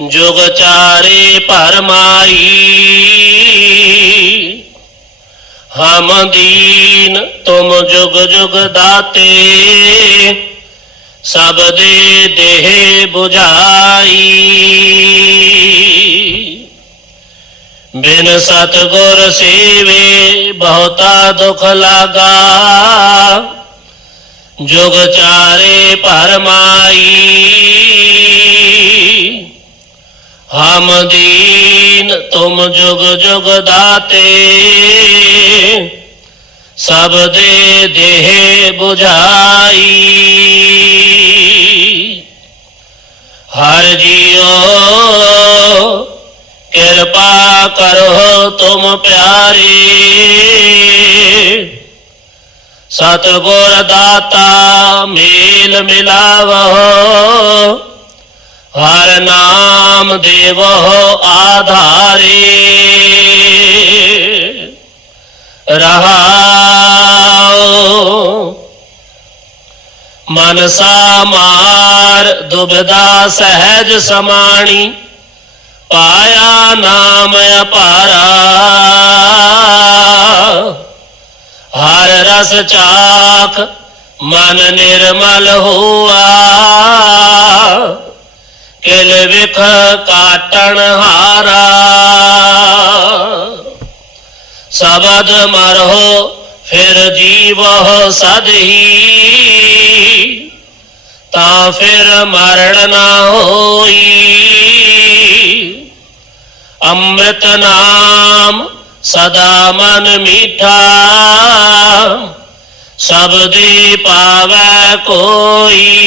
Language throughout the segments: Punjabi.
ਜੁਗ ਚਾਰੇ ਭਰਮਾਈ ਹਮ ਦੀਨ ਤੁਮ ਜੁਗ ਜੁਗ ਦਾਤੇ। ਸਭ ਦੇ ਦੇਹ 부ਝਾਈ ਬਿਨ ਸਤਗੁਰ ਸੇਵੇ ਬਹੁਤਾ ਦੁਖ ਲਾਗਾ। ਜੁਗ ਚਾਰੇ ਭਰਮਾਈ ਹਮ ਦੀਨ ਤੁਮ ਜੁਗ ਜੁਗ ਦਾਤੇ, ਸਭ ਦੇ ਦੇਹ 부ਝਾਈ ਹਰ ਜੀਓ ਕਿਰਪਾ ਕਰੋ ਤੁਮ ਪਿਆਰੇ, ਸਤਗੁਰ ਦਾਤਾ ਮੇਲ ਮਿਲਾਵੋ। ਹਰ ਨਾਮ ਦੇਵੋ ਆਧਾਰੇ। ਰਹਾਉ। ਮਨਸਾ ਮਾਰ ਦੁਬਦਾ ਸਹਿਜ ਸਮਾਣੀ, ਪਾਇਆ ਨਾਮ ਅਪਾਰਾ। ਹਰ ਰਸ ਚਾਖ ਮਨ ਨਿਰਮਲ ਹੋਆ। ਕਿਲ ਵਿਖ ਕਾਟਣ ਹਾਰਾ। ਸਬਦ ਮਰਹੁ ਫਿਰ ਜੀਵਹੁ ਸਦਹੀ। ਤਾਂ ਫਿਰ ਮਰਨ ਨਾ ਹੋਈ। ਅੰਮ੍ਰਿਤ ਨਾਮ ਸਦਾ ਮਨ ਮੀਠਾ। ਸਭ ਦੇ ਪਾਵੈ ਕੋਈ।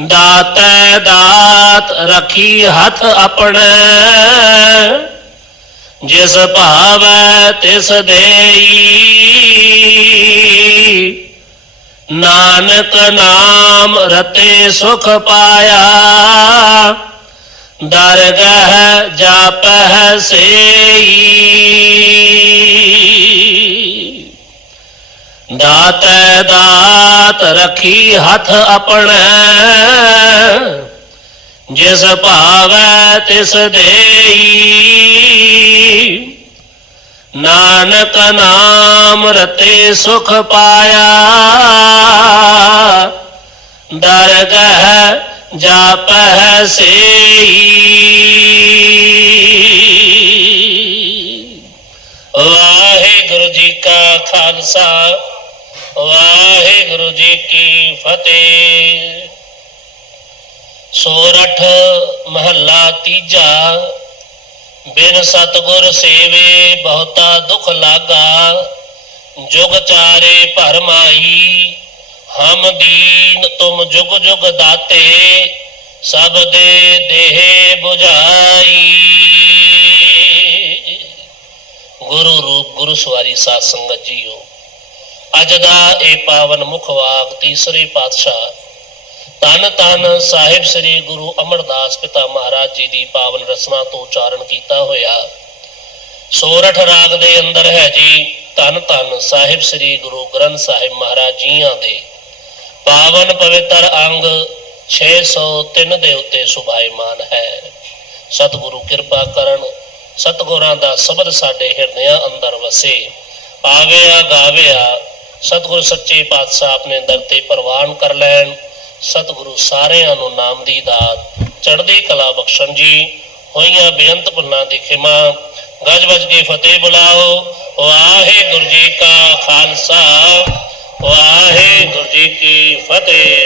ਦਾਤੈ ਦਾਤ ਰਖੀ ਹੱਥ ਆਪਣੇ। ਜਿਸ ਭਾਵੈ ਤਿਸ ਦੇਈ। ਨਾਨਕ ਨਾਮ ਰਤੇ ਸੁਖ ਪਾਇਆ। ਦਰਗਹ ਜਾਪਹਿ ਸੇਈ। ਦਾਤੈ ਦਾਤ ਰਖੀ ਹੱਥ ਆਪਣੇ। ਜਿਸ ਭਾਵੈ ਤਿਸ ਦੇਈ। ਨਾਨਕ ਨਾਮ ਰਤੇ ਸੁਖ ਪਾਇਆ। ਦਰਗਹ ਜਾਪਹਿ ਸੇਈ। ਵਾਹਿਗੁਰੂ ਜੀ ਕਾ ਖਾਲਸਾ। ਕੀ ਫਤਿਹ। ਸੋਰਠ ਮਹੱਲਾ ਤੀਜਾ, ਬਿਨ ਸਤਗੁਰ ਸੇਵੇ ਬਹੁਤਾ ਦੁਖ ਲਾਗਾ। ਜੁਗ ਚਾਰੇ ਭਰਮਾਈ ਹਮ ਦੀਨ ਤੁਮ ਜੁਗ ਜੁਗ ਦਾਤੇ, ਸਭ ਦੇ ਦੇਹ 부ਝਾਈ ਗੁਰੂ ਰੂਪ ਗੁਰੂ ਸਵਾਰੀ ਸਾਧ ਸੰਗਤ ਜੀਓ। ਅੱਜ ਦਾ ਇਹ ਪਾਵਨ ਮੁਖ ਵਾਕ ਤੀਸਰੇ ਪਾਤਸ਼ਾਹ। ਤਨ ਤਨ ਸਾਹਿਬ ਸ੍ਰੀ ਗੁਰੂ ਅਮਰਦਾਸ ਪਿਤਾ ਮਹਾਰਾਜ ਜੀ ਦੀ ਪਾਵਨ ਰਸਨਾ ਤੋਂ ਉਚਾਰਨ ਕੀਤਾ ਹੋਇਆ। ਸੋਰਠ ਰਾਗ ਦੇ ਅੰਦਰ ਹੈ ਜੀ ਤਨ ਤਨ ਸਾਹਿਬ ਸ੍ਰੀ ਗੁਰੂ ਗ੍ਰੰਥ ਸਾਹਿਬ ਮਹਾਰਾਜ ਜੀਆਂ ਦੇ। ਪਾਵਨ ਪਵਿੱਤਰ ਅੰਗ 603 ਦੇ ਉੱਤੇ ਸੁਭਾਈਮਾਨ ਹੈ। ਸਤਿਗੁਰੂ ਕਿਰਪਾ ਕਰਨ, ਸਤਿਗੁਰਾਂ ਦਾ ਸ਼ਬਦ ਸਾਡੇ ਹਿਰਦਿਆਂ ਅੰਦਰ ਵਸੇ। ਆਵਿਆ ਗਾਵਿਆ ਸਤਿਗੁਰੂ ਸੱਚੇ ਪਾਤਸ਼ਾਹ ਆਪਣੇ ਦਰ ਤੇ ਪ੍ਰਵਾਨ ਕਰ ਲੈਣ। ਸਤਿਗੁਰੂ ਸਾਰਿਆਂ ਨੂੰ ਨਾਮ ਦੀ ਦਾਤ। ਚੜ੍ਹਦੀ ਕਲਾ ਬਖਸ਼ਣ ਜੀ। ਹੋਈਆਂ ਬੇਅੰਤ ਭੁੱਲਾਂ ਦੀ ਖਿਮਾ। ਗੱਜ ਵੱਜ ਕੇ ਫਤਿਹ ਬੁਲਾਓ। ਵਾਹਿਗੁਰੂ ਜੀ ਕਾ ਖਾਲਸਾ। ਵਾਹਿਗੁਰੂ ਜੀ ਕੀ ਫਤਿਹ।